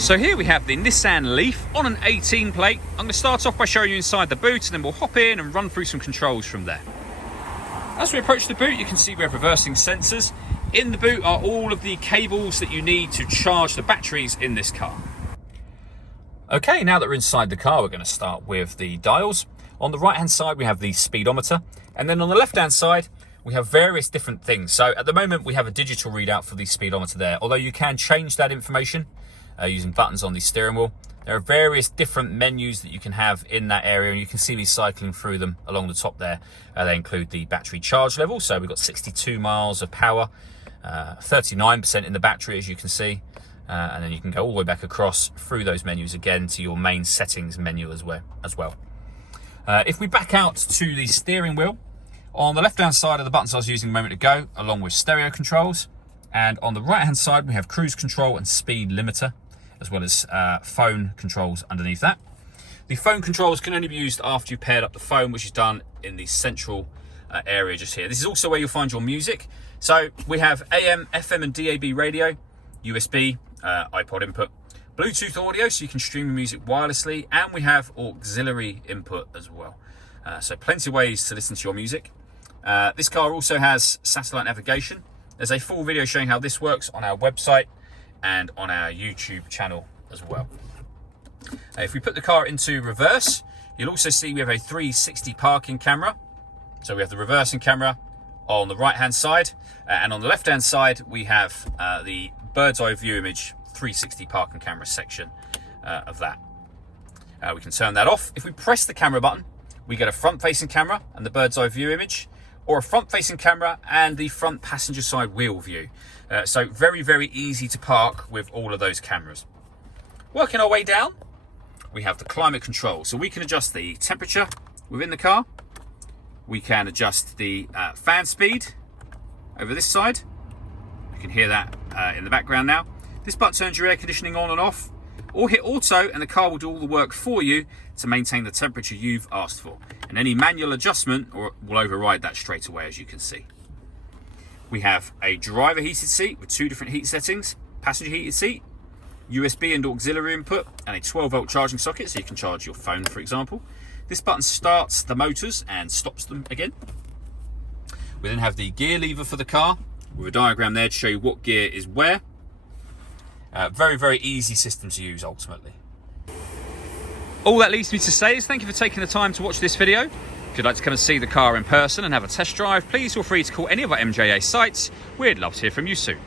So here we have the Nissan Leaf on an 18 plate. I'm going to start off by showing you inside the boot and then we'll hop in and run through some controls from there. As we approach the boot, you can see we have reversing sensors. In the boot are all of the cables that you need to charge the batteries in this car. Okay, now that we're inside the car, we're going to start with the dials. On the right hand side we have the speedometer, and then on the left hand side we have various different things. So at the moment we have a digital readout for the speedometer there, although you can change that information using buttons on the steering wheel. There are various different menus that you can have in that area, and you can see me cycling through them along the top there. They include the battery charge level, so we've got 62 miles of power, 39% in the battery as you can see, and then you can go all the way back across through those menus again to your main settings menu as well. If we back out to the steering wheel, on the left hand side are the buttons I was using a moment ago, along with stereo controls, and on the right hand side we have cruise control and speed limiter, as well as phone controls underneath that. The phone controls can only be used after you've paired up the phone, which is done in the central area just here. This is also where you'll find your music. So we have AM, FM and DAB radio, USB, iPod input, Bluetooth audio so you can stream music wirelessly, and we have auxiliary input as well. So plenty of ways to listen to your music. This car also has satellite navigation. There's a full video showing how this works on our website and on our YouTube channel as well. If we put the car into reverse, you'll also see we have a 360 parking camera. So we have the reversing camera on the right hand side, and on the left hand side we have the bird's eye view image 360 parking camera section of that. We can turn that off. If we press the camera button, we get a front facing camera and the bird's eye view image, or a front facing camera and the front passenger side wheel view. So very, very easy to park with all of those cameras. Working our way down, we have the climate control. So we can adjust the temperature within the car. We can adjust the fan speed over this side. You can hear that in the background now. This button turns your air conditioning on and off, or hit auto and the car will do all the work for you to maintain the temperature you've asked for. And any manual adjustment will override that straight away, as you can see. We have a driver heated seat with 2 different heat settings, passenger heated seat, USB and auxiliary input, and a 12-volt charging socket so you can charge your phone, for example. This button starts the motors and stops them again. We then have the gear lever for the car with a diagram there to show you what gear is where. Very, very easy system to use ultimately. All that leaves me to say is thank you for taking the time to watch this video. If you'd like to come and see the car in person and have a test drive, please feel free to call any of our MJA sites. We'd love to hear from you soon.